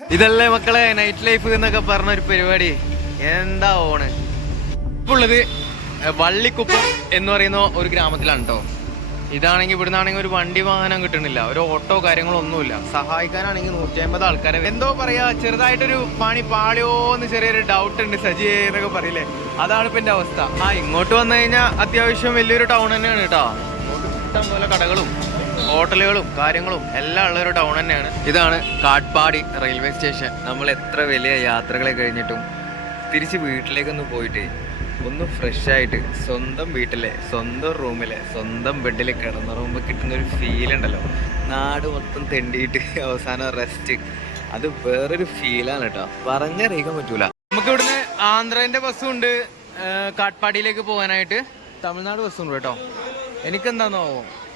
ഇതല്ലേ മക്കളെ night life എന്നൊക്കെ പറഞ്ഞ ഒരു പരിപാടി. എന്താ ഓണ്? ഉള്ളത് വള്ളിക്കുപ്പം എന്ന് പറയുന്ന ഒരു ഗ്രാമത്തിലാണ് കേട്ടോ ഇതാണെങ്കിൽ ഇവിടുന്നാണെങ്കിൽ ഒരു വണ്ടി വാഹനം കിട്ടണില്ല. ഒരു ഓട്ടോ കാര്യങ്ങളോ ഒന്നുമില്ല സഹായിക്കാനാണെങ്കിൽ നൂറ്റി അമ്പത് ആൾക്കാരെ എന്തോ പറയാ ചെറുതായിട്ടൊരു പണി പാളിയോ എന്ന് ചെറിയൊരു ഡൗട്ട് ഉണ്ട് സജി എന്നൊക്കെ പറയില്ലേ? അതാണ് ഇപ്പൊ എന്റെ അവസ്ഥ. ആ ഇങ്ങോട്ട് വന്നു കഴിഞ്ഞാൽ അത്യാവശ്യം വലിയൊരു ടൗൺ തന്നെയാണ് കേട്ടോ ഇഷ്ടം പോലെ കടകളും. ഹോട്ടലുകളും കാര്യങ്ങളും എല്ലാം ഉള്ള ഒരു ടൗൺ തന്നെയാണ്. ഇതാണ് കാട്ട്പാടി റെയിൽവേ സ്റ്റേഷൻ നമ്മൾ എത്ര വലിയ യാത്രകളെ കഴിഞ്ഞിട്ടും തിരിച്ച് വീട്ടിലേക്കൊന്ന് പോയിട്ട് ഒന്ന് ഫ്രഷ് ആയിട്ട് സ്വന്തം വീട്ടിലെ സ്വന്തം റൂമിലെ സ്വന്തം ബെഡിൽ കിടന്നുറങ്ങുമ്പോൾ കിട്ടുന്ന ഒരു ഫീൽ ഉണ്ടല്ലോ. നാട് മൊത്തം തെണ്ടിയിട്ട് അവസാനം റെസ്റ്റ് അത് വേറൊരു ഫീലാണ് കേട്ടോ. പറഞ്ഞറിയിക്കാൻ പറ്റൂല. നമുക്ക് ഇവിടുന്ന് ആന്ധ്രേന്റെ ബസ്സും ഉണ്ട്. കാട്ട്പാടിയിലേക്ക് പോകാനായിട്ട്. തമിഴ്നാട് ബസ്സും ഉണ്ട് കേട്ടോ. എനിക്കെന്താന്നോ?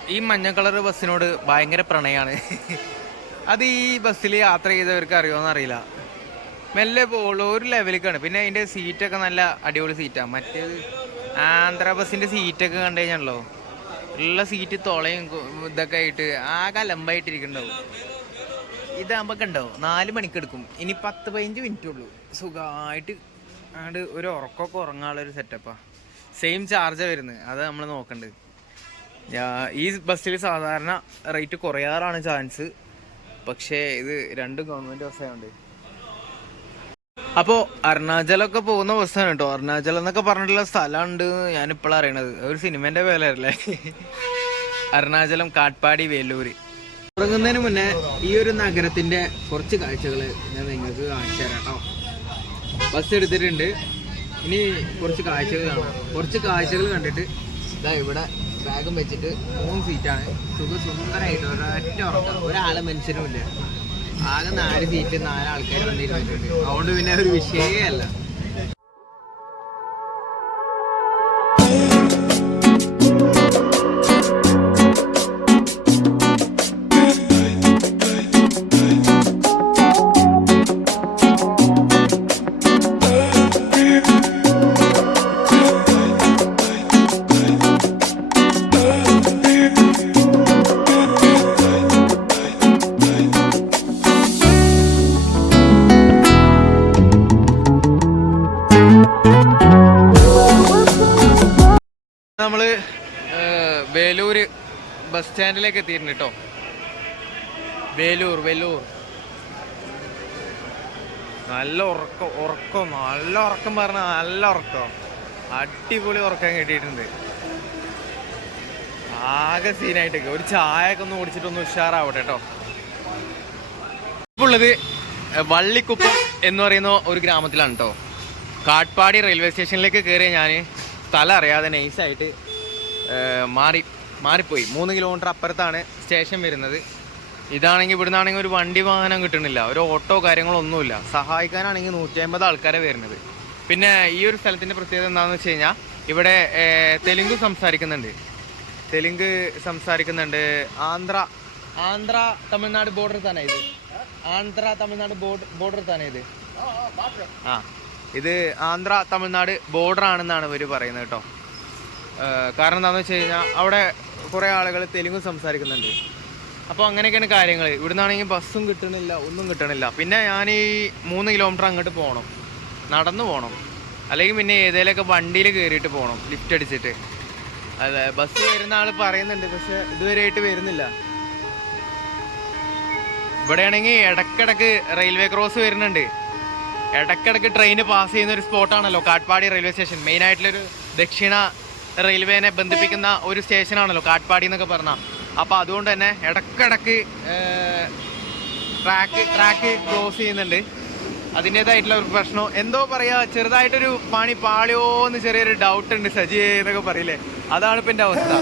ഈ മഞ്ഞ കളർ ബസ്സിനോട് ഭയങ്കര പ്രണയമാണ് അത് ഈ ബസ്സിൽ യാത്ര ചെയ്തവർക്ക് അറിയുമോ അറിയില്ല. മെല്ലെ പോകുള്ളൂ ഒരു ലെവലിലേക്കാണ് പിന്നെ അതിന്റെ സീറ്റൊക്കെ നല്ല അടിപൊളി സീറ്റാണ് മറ്റേത് ആന്ധ്ര ബസ്സിന്റെ സീറ്റൊക്കെ കണ്ടു കഴിഞ്ഞാണല്ലോ ഉള്ള സീറ്റ് തുളയും ഇതൊക്കെ ആയിട്ട് ആകെ അലമ്പായിട്ടിരിക്കണ്ടാവും ഇതാകുമ്പോൾ കണ്ടോ നാല് മണിക്കെടുക്കും. ഇനി പത്ത് പതിനഞ്ച് മിനിറ്റ് ഉള്ളൂ. സുഖമായിട്ട് അങ്ങോട്ട് ഒരു ഉറക്കമൊക്കെ ഉറങ്ങാനുള്ള ഒരു സെറ്റപ്പാ സെയിം ചാർജാണ് വരുന്നത്. അത് നമ്മൾ നോക്കണ്ട് ഞാ- ഈ ബസ്സിൽ സാധാരണ റേറ്റ് കുറയാറാണ് ചാൻസ് പക്ഷേ ഇത് രണ്ട് ഗവൺമെന്റ് ബസ്സായതുകൊണ്ട് അപ്പോൾ അരുണാചലൊക്കെ പോകുന്ന ബസ്സാണ് കേട്ടോ. അരുണാചലം എന്നൊക്കെ പറഞ്ഞിട്ടുള്ള സ്ഥലമുണ്ട് ഞാൻ ഇപ്പോൾ അറിയണത്. ഒരു സിനിമേന്റെ പേരല്ലേ അരുണാചലം കാട്ട്പാടി വേലൂര്. തുടങ്ങുന്നതിന് മുന്നേ ഈ ഒരു നഗരത്തിന്റെ കുറച്ച് കാഴ്ചകൾ ഞാൻ നിങ്ങൾക്ക് കാണിച്ചു തരാം കേട്ടോ. ബസ് എടുത്തിട്ടുണ്ട്. ഇനി കുറച്ച് കാഴ്ചകൾ കാണാം. കുറച്ച് കാഴ്ചകൾ കണ്ടിട്ട് ഇതാ ഇവിടെ ബാഗും വെച്ചിട്ട് മൂന്ന് സീറ്റാണ്. സുഖ സുന്ദരമായിട്ട് ഒരൊറ്റ ഉറക്കം. ഒരാളെ മനുഷ്യനും ഇല്ല. ആകെ നാല് സീറ്റ് നാല് ആൾക്കാർ വന്നിരുന്നിട്ടുണ്ട്. അതുകൊണ്ട് പിന്നെ ഒരു വിഷയമേ അല്ല. നമ്മൾ വേലൂർ ബസ് സ്റ്റാൻഡിലേക്ക് എത്തിയിട്ടുണ്ട് കേട്ടോ വേലൂർ വേലൂർ. നല്ല ഉറക്കം ഉറക്കം നല്ല ഉറക്കം പറഞ്ഞ നല്ല ഉറക്കം. അടിപൊളി ഉറക്കം കിട്ടിയിട്ടുണ്ട്. ആകെ സീനായിട്ട് ഒരു ചായ ഒക്കെ ഒന്ന് കുടിച്ചിട്ടൊന്ന് ഉഷാറാവട്ടെ കേട്ടോ ഉള്ളത് വള്ളിക്കുപ്പം എന്ന് പറയുന്ന ഒരു ഗ്രാമത്തിലാണ് കേട്ടോ കാട്ട്പാടി റെയിൽവേ സ്റ്റേഷനിലേക്ക് കയറിയ ഞാൻ സ്ഥലം അറിയാതെ നൈസായിട്ട് മാറി മാറിപ്പോയി. മൂന്ന് കിലോമീറ്റർ അപ്പുറത്താണ് സ്റ്റേഷൻ വരുന്നത്. ഇതാണെങ്കിൽ ഇവിടുന്നാണെങ്കിൽ ഒരു വണ്ടി വാഹനം കിട്ടുന്നില്ല ഒരു ഓട്ടോ കാര്യങ്ങളോ ഒന്നുമില്ല സഹായിക്കാനാണെങ്കിൽ നൂറ്റി അമ്പത് ആൾക്കാരെ വരുന്നത്. പിന്നെ ഈ ഒരു സ്ഥലത്തിന്റെ പ്രത്യേകത എന്താണെന്ന് വെച്ച് കഴിഞ്ഞാൽ ഇവിടെ തെലുങ്ക് സംസാരിക്കുന്നുണ്ട്. തെലുങ്ക് സംസാരിക്കുന്നുണ്ട്. ആന്ധ്ര ആന്ധ്ര തമിഴ്നാട് ബോർഡർ തന്നെ ഇത്? ആന്ധ്ര തമിഴ്നാട് ബോർഡർ ബോർഡർ തന്നെ ഇത്? ആ ഇത് ആന്ധ്ര തമിഴ്നാട് ബോർഡർ ആണെന്നാണ് ഇവർ പറയുന്നത് കേട്ടോ. കാരണം എന്താണെന്ന് വെച്ച് കഴിഞ്ഞാൽ അവിടെ കുറേ ആളുകൾ തെലുങ്കും സംസാരിക്കുന്നുണ്ട്. അപ്പോൾ അങ്ങനെയൊക്കെയാണ് കാര്യങ്ങൾ ഇവിടുന്നാണെങ്കിൽ ബസ്സും കിട്ടണില്ല ഒന്നും കിട്ടണില്ല. പിന്നെ ഞാൻ ഈ മൂന്ന് കിലോമീറ്റർ അങ്ങോട്ട് പോകണം നടന്നു പോകണം അല്ലെങ്കിൽ പിന്നെ ഏതെങ്കിലുമൊക്കെ വണ്ടിയിൽ കയറിയിട്ട് പോകണം ലിഫ്റ്റ് അടിച്ചിട്ട്. അതെ ബസ് വരുന്ന ആൾ പറയുന്നുണ്ട് പക്ഷെ ഇതുവരെയായിട്ട് വരുന്നില്ല. ഇവിടെയാണെങ്കിൽ ഇടക്കിടക്ക് റെയിൽവേ ക്രോസ് വരുന്നുണ്ട്. ഇടക്കിടക്ക് ട്രെയിന് പാസ് ചെയ്യുന്ന ഒരു സ്പോട്ടാണല്ലോ കാട്ട്പാടി റെയിൽവേ സ്റ്റേഷൻ മെയിൻ ആയിട്ടുള്ളൊരു ദക്ഷിണ റെയിൽവേനെ ബന്ധിപ്പിക്കുന്ന ഒരു സ്റ്റേഷനാണല്ലോ കാട്ട്പാടി എന്നൊക്കെ പറഞ്ഞാൽ അപ്പോൾ അതുകൊണ്ട് തന്നെ ഇടക്കിടക്ക് ട്രാക്ക് ട്രാക്ക് ക്രോസ് ചെയ്യുന്നുണ്ട്. അതിന്റെതായിട്ടുള്ള ഒരു പ്രശ്നം. എന്തോ പറയാ ചെറുതായിട്ടൊരു പണി പാളിയോ എന്ന് ചെറിയൊരു ഡൗട്ട് ഉണ്ട് സജി എന്നൊക്കെ പറയില്ലേ? അതാണ് ഇപ്പം എന്റെ അവസ്ഥ.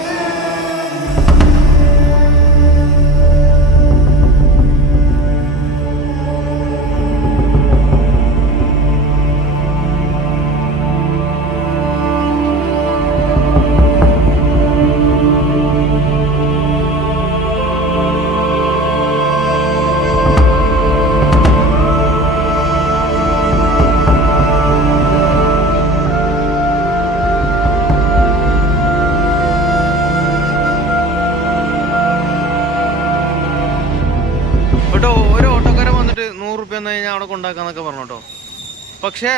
കഴിഞ്ഞാൽ അവിടെ കൊണ്ടാക്കാന്നൊക്കെ പറഞ്ഞു കേട്ടോ. പക്ഷേ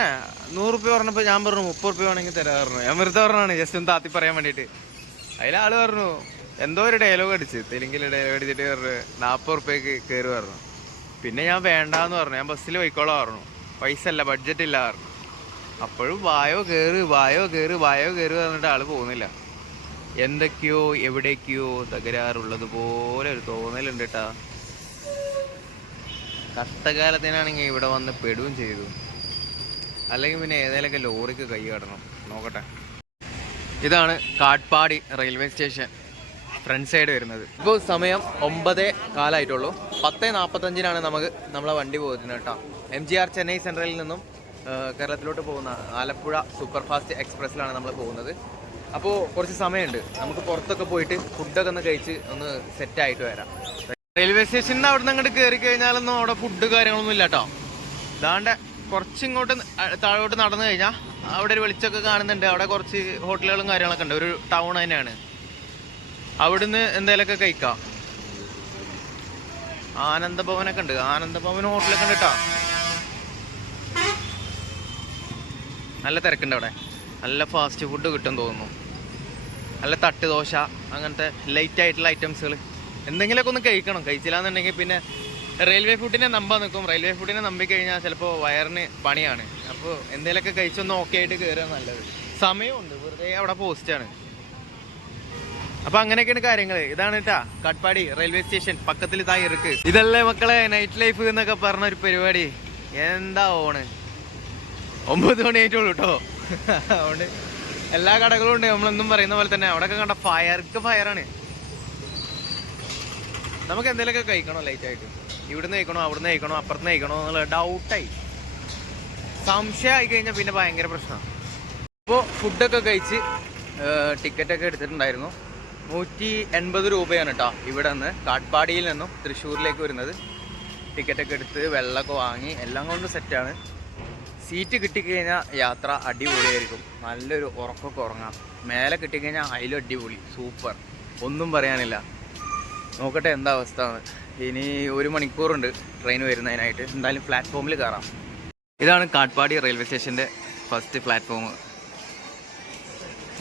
നൂറുപ്യ പറഞ്ഞപ്പോൾ ഞാൻ പറഞ്ഞു മുപ്പത് റുപ്യ വേണമെങ്കിൽ തരാ പറഞ്ഞു. ഞാൻ വെറുതെ പറഞ്ഞാണ് ജസ്റ്റ് ഒന്ന് താത്തി പറയാൻ വേണ്ടിയിട്ട്. അതിലാൾ പറഞ്ഞു എന്തോ ഒരു ഡയലോഗ് അടിച്ച് തെലുങ്കിൽ ഡയലോഗ് അടിച്ചിട്ട് പറഞ്ഞു നാൽപ്പത് റുപ്യക്ക് കയറി പറഞ്ഞു. പിന്നെ ഞാൻ വേണ്ടാന്ന് പറഞ്ഞു. ഞാൻ ബസ്സിൽ പോയിക്കോളാം പറഞ്ഞു. പൈസ അല്ല ബഡ്ജറ്റ് ഇല്ല പറഞ്ഞു. അപ്പോഴും വായോ കയറ് വായോ കയറ് വായോ കയറ് പറഞ്ഞിട്ട് ആൾ പോകുന്നില്ല. എന്തൊക്കെയോ എവിടേക്കോ തകരാറുള്ളത് പോലെ ഒരു തോന്നലുണ്ട് കേട്ടാ കഷ്ടകാലത്തിനാണെങ്കിൽ ഇവിടെ വന്ന് പെടുകയും ചെയ്തു. അല്ലെങ്കിൽ പിന്നെ ഏതെങ്കിലുമൊക്കെ ലോറിക്ക് കൈ കടണം. നോക്കട്ടെ. ഇതാണ് Katpadi railway station. Front side വരുന്നത്. ഇപ്പോൾ സമയം ഒമ്പതേ കാലമായിട്ടുള്ളൂ പത്തേ നാൽപ്പത്തഞ്ചിനാണ് നമുക്ക് നമ്മളെ വണ്ടി പോകുന്നത് കേട്ടോ. എം ജി ആർ ചെന്നൈ സെൻട്രലിൽ നിന്നും കേരളത്തിലോട്ട് പോകുന്ന ആലപ്പുഴ സൂപ്പർഫാസ്റ്റ് എക്സ്പ്രസ്സിലാണ് നമ്മൾ പോകുന്നത്. അപ്പോൾ കുറച്ച് സമയമുണ്ട്. നമുക്ക് പുറത്തൊക്കെ പോയിട്ട് ഫുഡൊക്കെ ഒന്ന് കഴിച്ച് ഒന്ന് സെറ്റായിട്ട് വരാം. റെയിൽവേ സ്റ്റേഷനിൽ അവിടെ നിന്ന് അങ്ങോട്ട് കയറി കഴിഞ്ഞാലൊന്നും അവിടെ ഫുഡ് കാര്യങ്ങളൊന്നും ഇല്ല കേട്ടോ ഇതാണ്ട് കുറച്ചിങ്ങോട്ട് ഇങ്ങോട്ട് താഴോട്ട് നടന്നു കഴിഞ്ഞാൽ അവിടെ ഒരു വെളിച്ചമൊക്കെ കാണുന്നുണ്ട്. അവിടെ കുറച്ച് ഹോട്ടലുകളും കാര്യങ്ങളൊക്കെ ഉണ്ട്. ഒരു ടൗൺ തന്നെയാണ്. അവിടുന്ന് എന്തെങ്കിലുമൊക്കെ കഴിക്കാം. ആനന്ദഭവനൊക്കെ ഉണ്ട്. ആനന്ദഭവൻ ഹോട്ടലൊക്കെ ഉണ്ട് കേട്ടോ നല്ല തിരക്കുണ്ട് അവിടെ. നല്ല ഫാസ്റ്റ് ഫുഡ് കിട്ടും തോന്നുന്നു. നല്ല തട്ട് ദോശ അങ്ങനത്തെ ലൈറ്റ് ആയിട്ടുള്ള ഐറ്റംസുകൾ എന്തെങ്കിലുമൊക്കെ ഒന്ന് കഴിക്കണം. കഴിച്ചില്ലാന്നുണ്ടെങ്കിൽ പിന്നെ റെയിൽവേ ഫുഡിനെ നമ്പാൻ നിൽക്കും റെയിൽവേ ഫുഡിനെ നമ്പി കഴിഞ്ഞാൽ ചിലപ്പോൾ വയറിന് പണിയാണ്. അപ്പോൾ എന്തെങ്കിലുമൊക്കെ കഴിച്ചൊന്ന് ഓക്കെ ആയിട്ട് കയറുക നല്ലത്. സമയമുണ്ട്. വെറുതെ അവിടെ പോസ്റ്റാണ് അപ്പൊ അങ്ങനെയൊക്കെയാണ് കാര്യങ്ങൾ. ഇതാണ് കേട്ടാ കട്ട്പാടി റെയിൽവേ സ്റ്റേഷൻ പക്കത്തിൽ ഇതാ ഇറക്ക് ഇതല്ലേ മക്കളെ നൈറ്റ് ലൈഫ് എന്നൊക്കെ പറഞ്ഞ ഒരു പരിപാടി. എന്താ ഓണ്? ഒമ്പത് മണി ആയിട്ടുള്ളൂ കേട്ടോ അതുകൊണ്ട് എല്ലാ കടകളും ഉണ്ട്. നമ്മളെന്നും പറയുന്ന പോലെ തന്നെ. അവിടെയൊക്കെ കണ്ട ഫയർക്ക് ഫയറാണ് നമുക്ക് എന്തെങ്കിലുമൊക്കെ കഴിക്കണോ ലൈറ്റ് ആയിട്ട്? ഇവിടുന്ന് കഴിക്കണോ അവിടുന്ന് കഴിക്കണോ അപ്പുറത്ത് കഴിക്കണോ എന്നുള്ള ഡൗട്ടായി സംശയം ആയി കഴിഞ്ഞാൽ പിന്നെ ഭയങ്കര പ്രശ്നമാണ് അപ്പോൾ ഫുഡൊക്കെ കഴിച്ച് ടിക്കറ്റൊക്കെ എടുത്തിട്ടുണ്ടായിരുന്നു. നൂറ്റി എൺപത് രൂപയാണ് കേട്ടോ ഇവിടെ നിന്ന് കാട്ട്പാടിയിൽ നിന്നും തൃശ്ശൂരിലേക്ക് വരുന്നത്. ടിക്കറ്റൊക്കെ എടുത്ത് വെള്ളമൊക്കെ വാങ്ങി എല്ലാം കൊണ്ട് സെറ്റാണ് സീറ്റ് കിട്ടിക്കഴിഞ്ഞാൽ യാത്ര അടിപൊളിയായിരിക്കും. നല്ലൊരു ഉറക്കമൊക്കെ ഉറങ്ങാം. മേലെ കിട്ടിക്കഴിഞ്ഞാൽ അതിലും അടിപൊളി. സൂപ്പർ. ഒന്നും പറയാനില്ല. നോക്കട്ടെ എന്താ അവസ്ഥ. ഇനി ഒരു മണിക്കൂറുണ്ട് ട്രെയിൻ വരുന്നതിനായിട്ട്. എന്തായാലും പ്ലാറ്റ്ഫോമിൽ കയറാം ഇതാണ് കാട്ട്പാടി റെയിൽവേ സ്റ്റേഷന്റെ ഫസ്റ്റ് പ്ലാറ്റ്ഫോം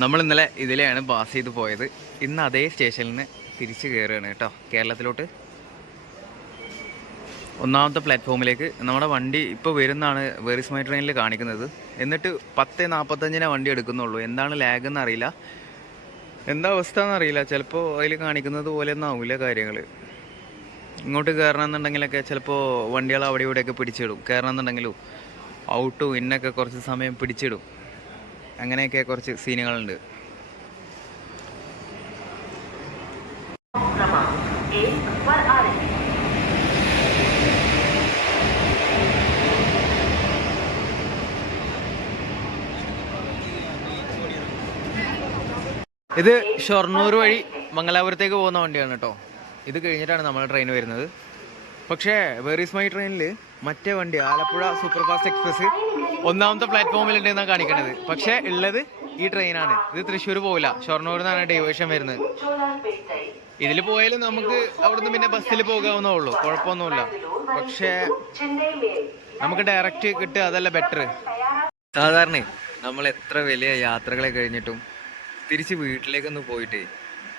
നമ്മൾ ഇന്നലെ ഇതിലെയാണ് പാസ് ചെയ്ത് പോയത്. ഇന്ന് അതേ സ്റ്റേഷനിൽ നിന്ന് തിരിച്ച് കയറുകയാണ് കേട്ടോ. കേരളത്തിലോട്ട്. ഒന്നാമത്തെ പ്ലാറ്റ്ഫോമിലേക്ക് നമ്മുടെ വണ്ടി ഇപ്പോൾ വരുന്നതാണ് വെറിസ്മൈ ട്രെയിനിൽ കാണിക്കുന്നത്. എന്നിട്ട് പത്ത് നാൽപ്പത്തഞ്ചിനെ വണ്ടി എടുക്കുന്നുള്ളൂ. എന്താണ് ലാഗ് എന്ന് അറിയില്ല. എന്താ അവസ്ഥ എന്നറിയില്ല ചിലപ്പോൾ അതിൽ കാണിക്കുന്നത് പോലെ ഒന്നും ആവില്ല കാര്യങ്ങൾ ഇങ്ങോട്ട് കയറണമെന്നുണ്ടെങ്കിലൊക്കെ ചിലപ്പോൾ വണ്ടികൾ അവിടെ ഇവിടെയൊക്കെ പിടിച്ചിടും. കയറണമെന്നുണ്ടെങ്കിലും ഔട്ടും ഇന്നൊക്കെ കുറച്ച് സമയം പിടിച്ചിടും. അങ്ങനെയൊക്കെ കുറച്ച് സീനുകളുണ്ട്. ഇത് ഷൊർണൂർ വഴി മംഗലാപുരത്തേക്ക് പോകുന്ന വണ്ടിയാണ് കേട്ടോ ഇത് കഴിഞ്ഞിട്ടാണ് നമ്മുടെ ട്രെയിൻ വരുന്നത്. പക്ഷേ വേറീസ് മൈ ട്രെയിനിൽ മറ്റേ വണ്ടി ആലപ്പുഴ സൂപ്പർഫാസ്റ്റ് എക്സ്പ്രസ് ഒന്നാമത്തെ പ്ലാറ്റ്ഫോമിലുണ്ടെന്നാണ് കാണിക്കണത്. പക്ഷേ ഉള്ളത് ഈ ട്രെയിനാണ് ഇത് തൃശ്ശൂർ പോവില്ല. ഷൊർണൂർ നിന്നാണ് ഡൈവേഷൻ വരുന്നത്. ഇതിൽ പോയാലും നമുക്ക് അവിടുന്ന് പിന്നെ ബസ്സിൽ പോകാവുന്നേ ഉള്ളൂ. കുഴപ്പമൊന്നുമില്ല. പക്ഷേ നമുക്ക് ഡയറക്റ്റ് കിട്ടുക അതല്ല ബെറ്റർ സാധാരണ നമ്മൾ എത്ര വലിയ യാത്രകളെ കഴിഞ്ഞിട്ടും തിരിച്ച് വീട്ടിലേക്കൊന്ന് പോയിട്ട്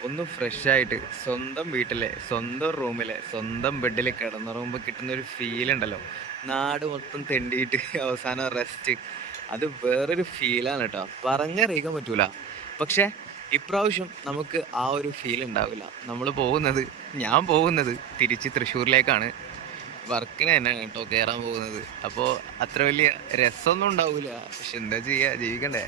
ഒന്ന് ഫ്രഷായിട്ട് സ്വന്തം വീട്ടിലെ സ്വന്തം റൂമിലെ സ്വന്തം ബെഡിൽ കിടന്നുറങ്ങുമ്പോൾ കിട്ടുന്ന ഒരു ഫീൽ ഉണ്ടല്ലോ. നാട് മൊത്തം തെണ്ടിയിട്ട് അവസാനം റെസ്റ്റ് അത് വേറൊരു ഫീലാണ് കേട്ടോ പറഞ്ഞറിയിക്കാൻ പറ്റൂല. പക്ഷേ ഇപ്രാവശ്യം നമുക്ക് ആ ഒരു ഫീൽ ഉണ്ടാവില്ല. നമ്മൾ പോകുന്നത് ഞാൻ പോകുന്നത് തിരിച്ച് തൃശ്ശൂരിലേക്കാണ്. വർക്കിന് തന്നെ കേട്ടോ കയറാൻ പോകുന്നത്. അപ്പോൾ അത്ര വലിയ രസമൊന്നും ഉണ്ടാവില്ല പക്ഷെ എന്താ ചെയ്യുക ജീവിക്കണ്ടേ?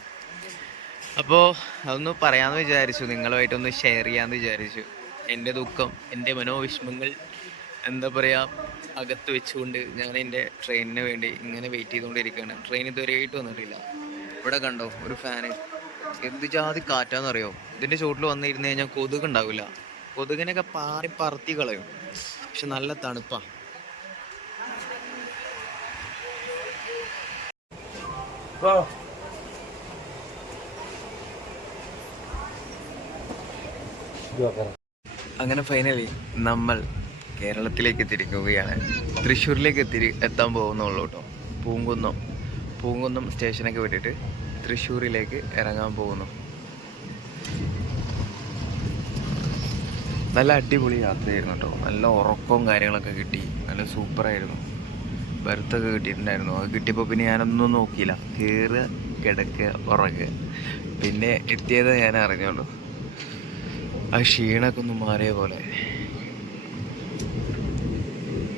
അപ്പോൾ അതൊന്ന് പറയാമെന്ന് വിചാരിച്ചു നിങ്ങളുമായിട്ടൊന്ന് ഷെയർ ചെയ്യാന്ന് വിചാരിച്ചു. എന്റെ ദുഃഖം എന്റെ മനോവിഷമങ്ങൾ എന്താ പറയുക അകത്ത് വെച്ചുകൊണ്ട് ഞാൻ എന്റെ ട്രെയിനിന് വേണ്ടി ഇങ്ങനെ വെയിറ്റ് ചെയ്തുകൊണ്ടിരിക്കുകയാണ്. ട്രെയിൻ ഇതുവരെ ആയിട്ട് വന്നിട്ടില്ല. ഇവിടെ കണ്ടോ ഒരു ഫാന് എന്ത് ജാതി കാറ്റാന്നറിയോ? ഇതിന്റെ ചോട്ടിൽ വന്നിരുന്ന് കഴിഞ്ഞാൽ കൊതുക് ഉണ്ടാവില്ല കൊതുകിനൊക്കെ പാറി പറത്തി കളയും. പക്ഷെ നല്ല തണുപ്പാണ് അങ്ങനെ ഫൈനലി നമ്മൾ കേരളത്തിലേക്ക് തിരിക്കുകയാണ്. തൃശ്ശൂരിലേക്ക് തിരി എത്താൻ പോകുന്നുള്ളൂ കേട്ടോ പൂങ്കുന്നം പൂങ്കുന്നം സ്റ്റേഷനൊക്കെ വിട്ടിട്ട് തൃശ്ശൂരിലേക്ക് ഇറങ്ങാൻ പോകുന്നു. നല്ല അടിപൊളി യാത്രയായിരുന്നു കേട്ടോ നല്ല ഉറക്കവും കാര്യങ്ങളൊക്കെ കിട്ടി. നല്ല സൂപ്പറായിരുന്നു. ബർത്തൊക്കെ കിട്ടിയിട്ടുണ്ടായിരുന്നു. അത് കിട്ടിയപ്പോൾ പിന്നെ ഞാനൊന്നും നോക്കിയില്ല. കയറുക കിടക്കുക ഉറങ്ങുക. പിന്നെ എത്തിയത് ഞാൻ അറിഞ്ഞുള്ളൂ. ആ ക്ഷീണമൊക്കെ ഒന്ന് മാറിയ പോലെ.